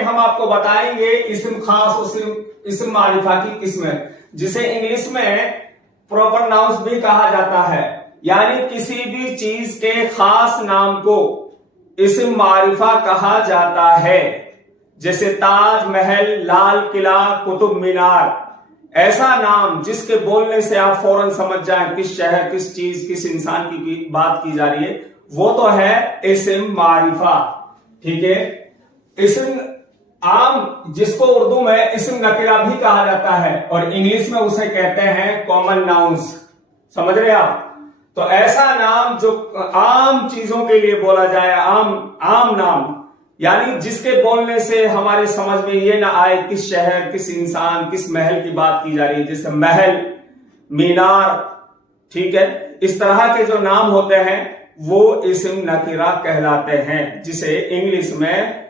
Second हम आपको बताएंगे इस्म खास इस्म मारिफा की किस्म, जिसे इंग्लिश में प्रॉपर नाउन्स भी कहा जाता है, यानी किसी भी चीज के खास नाम को इस्म मारिफा कहा जाता है। जैसे ताज महल, लाल किला, कुतुब मीनार, ऐसा नाम जिसके बोलने से आप फौरन समझ जाएं किस शहर, किस चीज, किस इंसान की बात की जा रही है, वो तो है इस्म मारिफा। ठीक है। इस्म आम, जिसको उर्दू में इस्म नकीरा भी कहा जाता है और इंग्लिश में उसे कहते हैं कॉमन नाउन्स। समझ रहे आप? तो ऐसा नाम जो आम चीजों के लिए बोला जाए, आम नाम, यानी जिसके बोलने से हमारे समझ में ये ना आए किस शहर, किस इंसान, किस महल की बात की जा रही है, जैसे महल, मीनार। ठीक है। इस तरह के जो नाम होते हैं वो इस्म नकीरा कहलाते हैं, जिसे इंग्लिश में